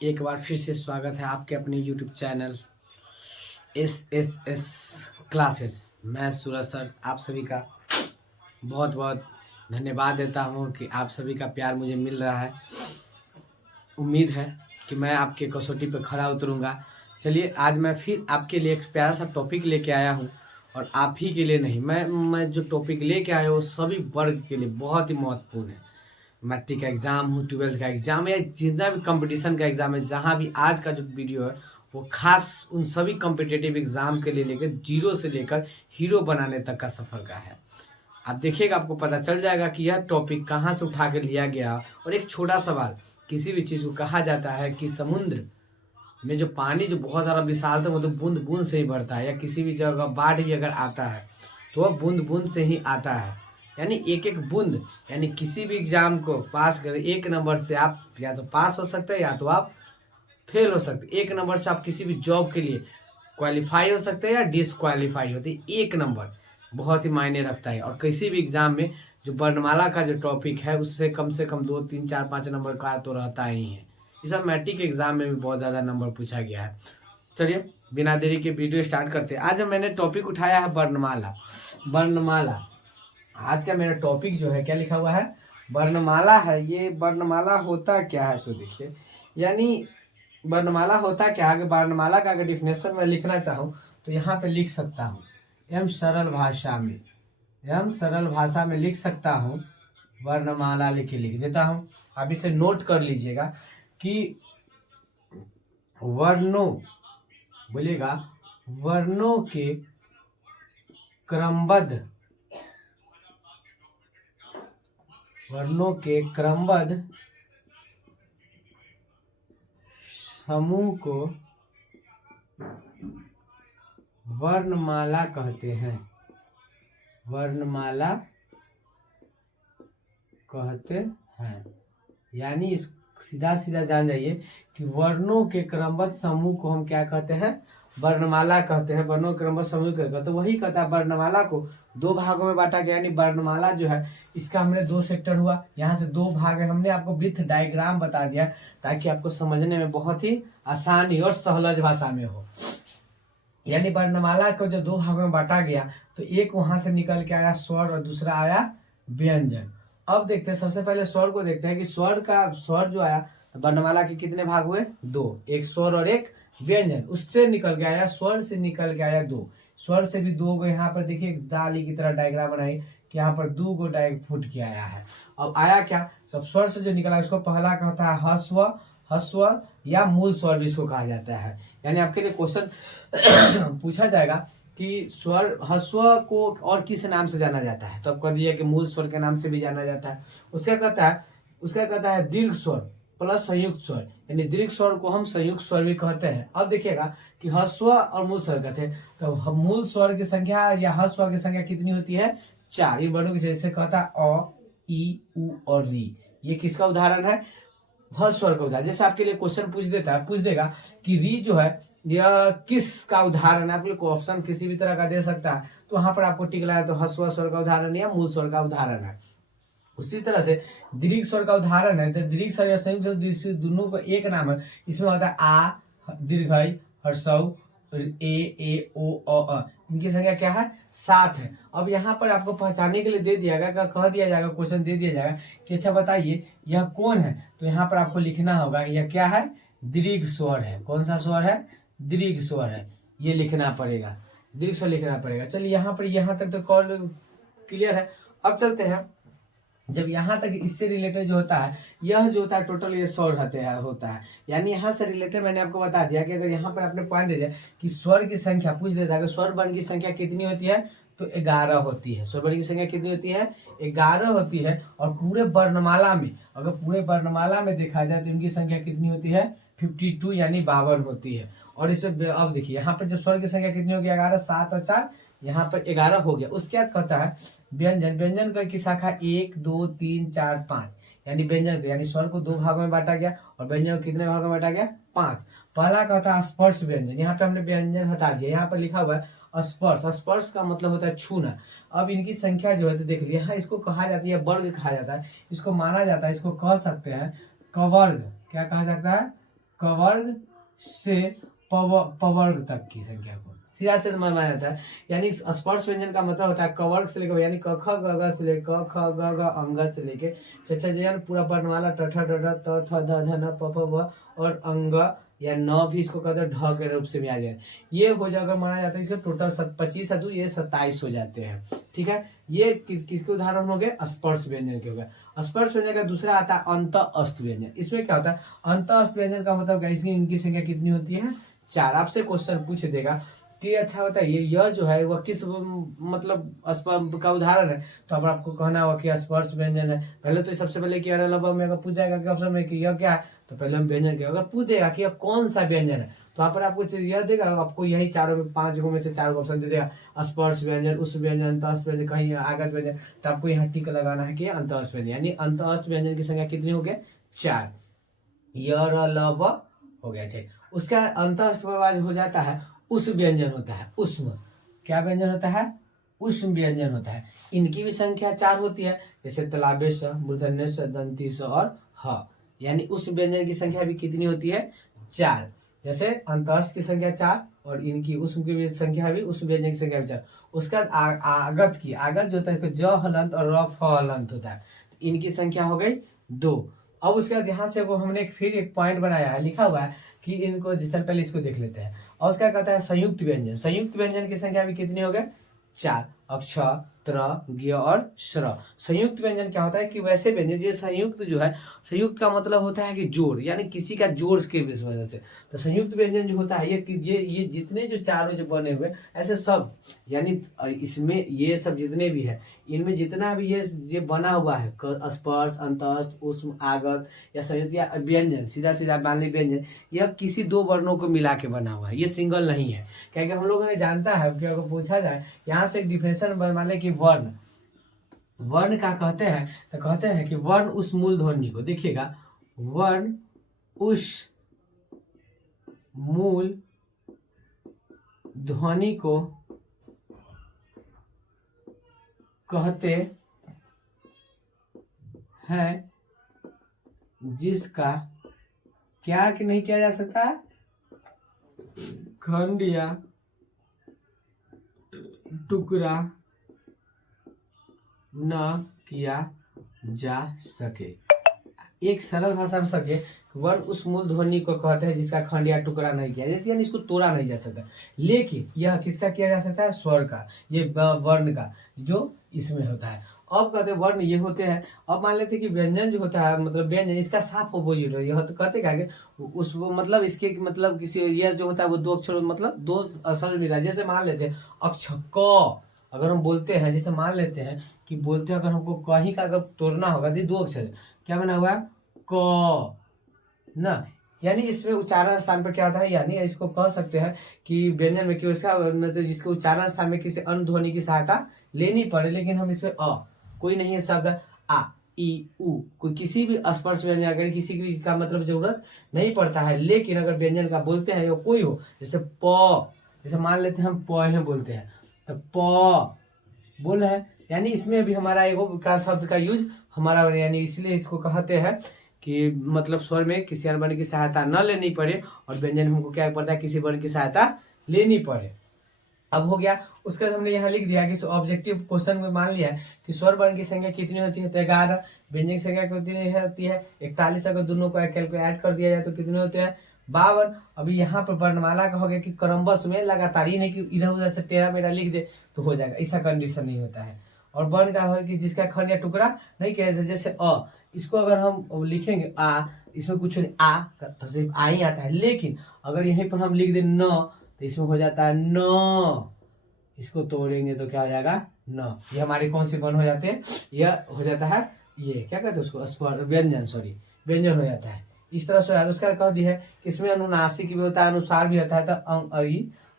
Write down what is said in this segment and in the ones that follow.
एक बार फिर से स्वागत है आपके अपने यूट्यूब चैनल एस क्लासेस। मैं सूरज सर आप सभी का बहुत बहुत धन्यवाद देता हूं कि आप सभी का प्यार मुझे मिल रहा है। उम्मीद है कि मैं आपके कसौटी पर खरा उतरूंगा। चलिए आज मैं फिर आपके लिए एक प्यारा सा टॉपिक लेके आया हूं और आप ही के लिए नहीं, मैं जो टॉपिक लेके आया हूँ वो सभी वर्ग के लिए बहुत ही महत्वपूर्ण है। मैट्रिक का एग्ज़ाम हो, 12th का एग्ज़ाम या जितना भी कंपटीशन का एग्ज़ाम है, जहाँ भी आज का जो वीडियो है वो खास उन सभी कॉम्पिटिटिव एग्ज़ाम के लिए लेकर जीरो से लेकर हीरो बनाने तक का सफ़र का है। आप देखिएगा, आपको पता चल जाएगा कि यह टॉपिक कहाँ से उठा के लिया गया। और एक छोटा सवाल, किसी भी चीज़ को कहा जाता है कि समुद्र में जो पानी जो बहुत ज़्यादा विशाल था वो तो बूंद बूंद से ही बढ़ता है, या किसी भी जगह बाढ़ भी अगर आता है तो वह बूंद बूंद से ही आता है। यानी एक एक बूंद, यानी किसी भी एग्जाम को पास करें 1 नंबर से आप या तो पास हो सकते हैं या तो आप फेल हो सकते हैं। 1 नंबर से आप किसी भी जॉब के लिए क्वालिफाई हो सकते हैं या डिसक्वालीफाई होते हैं। 1 नंबर बहुत ही मायने रखता है। और किसी भी एग्जाम में जो वर्णमाला का जो टॉपिक है उससे कम से कम 2 3 4 5 नंबर का तो रहता ही है। इस बार मैट्रिक एग्जाम में भी बहुत ज़्यादा नंबर पूछा गया है। चलिए बिना देरी के वीडियो स्टार्ट करते हैं। आज मैंने टॉपिक उठाया है वर्णमाला। वर्णमाला आज का मेरा टॉपिक जो है क्या लिखा हुआ है, वर्णमाला है। ये वर्णमाला होता क्या है सो देखिए, यानी वर्णमाला होता क्या है। वर्णमाला का अगर डिफिनेशन में लिखना चाहूँ तो यहाँ पे लिख सकता हूँ एम सरल भाषा में लिख सकता हूँ। वर्णमाला लिख देता हूँ। आप इसे नोट कर लीजिएगा कि वर्णों, बोलिएगा, वर्णों के क्रमबद्ध समूह को वर्णमाला कहते हैं। वर्णमाला कहते हैं, यानी इस सीधा सीधा जान जाइए कि वर्णों के क्रमबद्ध समूह को हम क्या कहते हैं, वर्णमाला कहते हैं। वर्णों के क्रमबद्ध समूह कहते, तो वही कहता है वर्णमाला को 2 भागों में बांटा गया। यानी वर्णमाला जो है इसका हमने 2 सेक्टर हुआ, यहाँ से 2 भाग है। हमने आपको विथ डायग्राम बता दिया ताकि आपको समझने में बहुत ही आसानी और सहज भाषा में हो। यानी वर्णमाला को जो 2 भागों में बांटा गया तो एक वहां से निकल के आया स्वर और दूसरा आया व्यंजन। अब देखते हैं, सबसे पहले स्वर को देखते हैं कि स्वर जो आया वर्णमाला के कितने भाग हुए, 2, एक स्वर और एक व्यंजन। उससे निकल के आया, स्वर से निकल के आया 2, स्वर से भी 2 गो। यहाँ पर देखिए दाली की तरह डायग्राम बनाई कि यहाँ पर 2 गो फुट के आया है। अब आया क्या, सब स्वर से जो निकला उसको पहला कहता है हस्व या मूल स्वर भी इसको कहा जाता है। यानी आपके लिए क्वेश्चन पूछा जाएगा कि स्वर ह्रस्व को और किस नाम से जाना जाता है, तो आप कह दिए कि मूल स्वर के नाम से भी जाना जाता है। उसका कहता है दीर्घ स्वर प्लस संयुक्त स्वर, यानी दीर्घ स्वर को हम संयुक्त स्वर भी कहते हैं। अब देखिएगा कि ह्रस्व और मूल स्वर कहते हैं, तो मूल स्वर की संख्या या ह्रस्व की संख्या कितनी होती है, 4। इन वर्णों की, जैसे कहता है अ, ई, उ और री। ये किसका उदाहरण है, ह्रस्व स्वर का उदाहरण। जैसे आपके लिए क्वेश्चन पूछ देगा कि री जो है यह किस का उदाहरण है, आपको ऑप्शन किसी भी तरह का दे सकता है, तो वहां पर आपको टिक लाया तो ह्रस्व स्वर का उदाहरण या मूल स्वर का उदाहरण है। उसी तरह से दीर्घ स्वर का उदाहरण है, तो दीर्घ स्वर या संयुक्त स्वर दोनों को एक नाम है। इसमें होता है आ, दीर्घ, हर्षव, ए ओ अ। इनकी संख्या क्या है, 7 है। अब यहाँ पर आपको पहचानने के लिए दे दिया गया, कह दिया जाएगा, क्वेश्चन दे दिया जाएगा कि अच्छा बताइए यह कौन है, तो यहाँ पर आपको लिखना होगा यह क्या है, दीर्घ स्वर है। कौन सा स्वर है, दीर्घ स्वर है, ये लिखना पड़ेगा, दीर्घ स्वर लिखना पड़ेगा। चलिए यहाँ तक तो कॉल क्लियर है। अब चलते हैं, जब यहाँ तक इससे रिलेटेड जो होता है, यह जो होता है टोटल ये स्वर होता है। यानी यहाँ से रिलेटेड मैंने आपको बता दिया कि अगर यहाँ पर आपने पॉइंट दे दिया कि स्वर की संख्या पूछ देता है कि स्वर वर्ण की संख्या कितनी होती है, तो 11 होती है। स्वर वर्ण की संख्या कितनी होती है, 11 होती है। और पूरे वर्णमाला में, अगर पूरे वर्णमाला में देखा जाए तो इनकी संख्या कितनी होती है, 52 यानी 52 होती है। और इसमें अब देखिए यहाँ पर जब स्वर की संख्या कितनी होगी, 11, 7 और 4, यहाँ पर 11 हो गया। उसके बाद कहता है व्यंजन की शाखा 1 2 3 4 5, यानी व्यंजन, यानी स्वर को 2 भागों में बांटा गया और व्यंजन को कितने भागों में बांटा गया, 5। पहला कहता है स्पर्श व्यंजन, यहाँ पे हमने व्यंजन हटा दिया, यहाँ पर लिखा हुआ है स्पर्श। स्पर्श का मतलब होता है छूना। अब इनकी संख्या जो है तो देख लिया, इसको कहा जाती है वर्ग कहा जाता है, इसको माना जाता है, इसको कह सकते हैं कवर्ग। क्या कहा जाता है, कवर्ग से पवर्ग तक की संख्या को सीधा से माना जाता है। यानी स्पर्श व्यंजन का मतलब होता है कवर्ग से लेकर यानी क ख ग घ से लेकर ख ग घ अंग से लेके च छ ज पूरा वर्णमाला ट ठ ड ढ त थ ध ध न प फ ब और अंग या न भी इसको कहते हैं ढ के रूप से भी आ जाए। ये हो जाकर माना जाता है इसका टोटल 25 अदू ये 27 हो जाते हैं। ठीक है, ये किसके उदाहरण हो गए? स्पर्श व्यंजन के हो गए। स्पर्श व्यंजन का दूसरा आता है अंत अस्त व्यंजन। इसमें क्या होता है? अंत अस्त व्यंजन का मतलब इसकी इनकी संख्या कितनी होती है? 4। आपसे क्वेश्चन पूछ देगा कि अच्छा बताइए यह जो है वह किस मतलब का उदाहरण है, तो अब आपको कहना होगा कि स्पर्श व्यंजन है। पहले तो सबसे पहले कि अगर में अगर पूछ जाएगा कि ऑप्शन में कि यह क्या है, तो पहले हम व्यंजन के अगर पूछ देगा कि यह कौन सा व्यंजन है, तो यहाँ पर आपको चीज यह देगा, आपको यही चारों में 5 में से 4 ऑप्शन दे देगा, स्पर्श व्यंजन, उस व्यंजन, अंतःस्थ व्यंजन, कहीं आगत व्यंजन। तो आपको यहाँ टिक लगाना है कि अंतःस्थ व्यंजन, यानी अंतःस्थ व्यंजन की संख्या कितनी हो गई? 4। य र ल व हो गया। चाहिए उसका अंतःस्थ हो जाता है उस व्यंजन होता है। उष्म क्या व्यंजन होता है? उष्म व्यंजन होता है। इनकी भी संख्या 4 होती है, जैसे तलाबेश, मूर्धन्यश, दंतीश और ह, यानी उस व्यंजन की संख्या भी कितनी होती है? 4। जैसे अंतःस्थ की संख्या 4 और इनकी उष्म की संख्या भी, उस व्यंजन की संख्या भी 4। उसका आगत की, आगत जो होता है ज हलंत और र फ हलंत होता है, इनकी संख्या हो गई 2। अब उसके बाद यहाँ से वो हमने फिर एक पॉइंट बनाया है, लिखा हुआ है कि इनको जिस तरह पहले इसको देख लेते हैं। और उसका कहता है संयुक्त व्यंजन। संयुक्त व्यंजन की संख्या भी कितनी हो गई? 4। अक्ष, त्र, ज्ञ और श्र। संयुक्त व्यंजन क्या होता है कि वैसे व्यंजन जो संयुक्त जो है, संयुक्त का मतलब होता है कि जोड़, यानी किसी का जोड़ के वजह से। तो संयुक्त व्यंजन जो होता है ये जितने जो चारों जो बने हुए ऐसे सब, यानी इसमें ये सब जितने भी है, इनमें जितना भी ये बना हुआ है स्पर्श, अंतःस्थ, उष्म, आगत या संयुक्त या व्यंजन, सीधा सीधा मान ली व्यंजन, यह किसी 2 वर्णों को मिला के बना हुआ है, ये सिंगल नहीं है। क्योंकि हम लोगों ने जानता है कि अगर पूछा जाए यहाँ से एक डिफिनेशन मान ले कि वर्ण, वर्ण का कहते हैं, तो कहते हैं कि वर्ण उस मूल ध्वनि को, देखिएगा, वर्ण उस मूल ध्वनि को कहते हैं जिसका क्या कि नहीं किया जा सकता, खंड या टुकड़ा न किया जा सके। एक सरल भाषा में सके, वर्ण उस मूल ध्वनि को कहते हैं जिसका खंड या टुकड़ा नहीं किया, जैसे यानी इसको तोड़ा नहीं जा सकता। लेकिन यह किसका किया जा सकता है? स्वर का, ये वर्ण का जो इसमें होता है। अब कहते हैं वर्ण ये होते हैं। अब मान लेते हैं कि व्यंजन जो होता है, मतलब व्यंजन इसका साफ अपोजिट है। यह तो कहते क्या उस मतलब इसके मतलब किसी ये जो होता है वो 2 अक्षर मतलब 2 अक्षर मिला। जैसे मान लेते हैं अक्ष क, अगर हम बोलते हैं, जैसे मान लेते हैं कि बोलते हैं अगर हमको कहीं का अगर तोड़ना होगा तो 2 अक्षर क्या बना हुआ है? क ना, यानी इसमें उच्चारण स्थान पर क्या आता है, यानी इसको कह सकते हैं कि व्यंजन में क्यों इसका मतलब जिसके उच्चारण स्थान में किसी अन्य ध्वनि की सहायता लेनी पड़े, लेकिन हम इसमें कोई नहीं है शब्द आ, ई, उ, कोई किसी भी स्पर्श व्यंजन अगर किसी भी का मतलब जरूरत नहीं पड़ता है। लेकिन अगर व्यंजन का बोलते हैं या कोई हो, जैसे प, जैसे मान लेते हैं हम प है बोलते हैं, तो प बोल रहे हैं, यानी इसमें भी हमारा एगो का शब्द का यूज हमारा, यानी इसलिए इसको कहते हैं कि मतलब स्वर में किसी अन्य वर्ण की सहायता न लेनी पड़े और व्यंजन में हमको क्या पड़ता है, किसी वर्ण की सहायता लेनी पड़े। अब हो गया। उसके बाद हमने यहाँ लिख दिया कि ऑब्जेक्टिव क्वेश्चन में मान लिया है कि स्वर वर्ण की संख्या कितनी होती है, तो 11। व्यंजन की संख्या कितनी होती है? 41। अगर दोनों को ऐड कर दिया जाए तो कितने होते हैं? 52। अभी यहाँ पर वर्णमाला का हो गया कि क्रमबद्ध में लगातार, ही नहीं कि इधर उधर से टेढ़ा मेढ़ा लिख दे तो हो जाएगा, ऐसा कंडीशन नहीं होता है। और वर्ण का है कि जिसका खंड या टुकड़ा नहीं किया, जैसे अ, इसको अगर हम लिखेंगे आ, इसमें कुछ नहीं, आ तो सिर्फ आ ही आता है। लेकिन अगर यहीं पर हम लिख दें न, तो इसमें हो जाता है न, इसको तोड़ेंगे तो क्या हो जाएगा? न। ये हमारे कौन से वर्ण हो जाते हैं? यह हो जाता है, ये क्या कहते हैं उसको, व्यंजन, सॉरी व्यंजन हो जाता है। इस तरह से उसका कह दिया है इसमें अनुनासिक भी होता है, अनुस्वार भी होता है। तो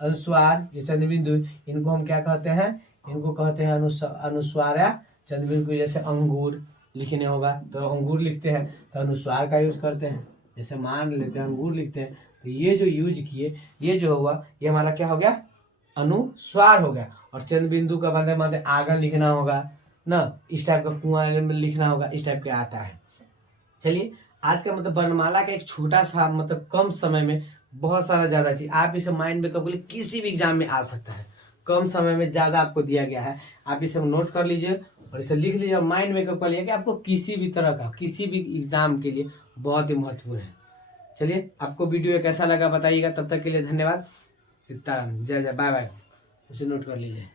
अनुस्वार, ये चंद्रबिंदु, इनको हम क्या कहते हैं? इनको कहते हैं अनुस्वार या चंद्रबिंदु। जैसे अंगूर लिखने होगा तो अंगूर लिखते हैं तो अनुस्वार का यूज करते हैं। जैसे मान लेते हैं अंगूर लिखते हैं, तो ये जो यूज किए, ये जो हुआ, ये हमारा क्या हो गया? अनुस्वार हो गया। और चंद्र बिंदु का मतलब आगन लिखना होगा ना, इस टाइप का कुआं में लिखना होगा, इस टाइप का आता है। चलिए आज का मतलब वर्णमाला का एक छोटा सा मतलब कम समय में बहुत सारा ज्यादा चीज आप इसे माइंड में कब किसी भी एग्जाम में आ सकता है। कम समय में ज्यादा आपको दिया गया है, आप इसे नोट कर लीजिए और इसे लिख लीजिए, माइंड में कर लिया कि आपको किसी भी तरह का किसी भी एग्जाम के लिए बहुत ही महत्वपूर्ण है। चलिए, आपको वीडियो कैसा लगा बताइएगा। तब तक के लिए धन्यवाद। सीताराम, जय जय, बाय बाय। उसे नोट कर लीजिए।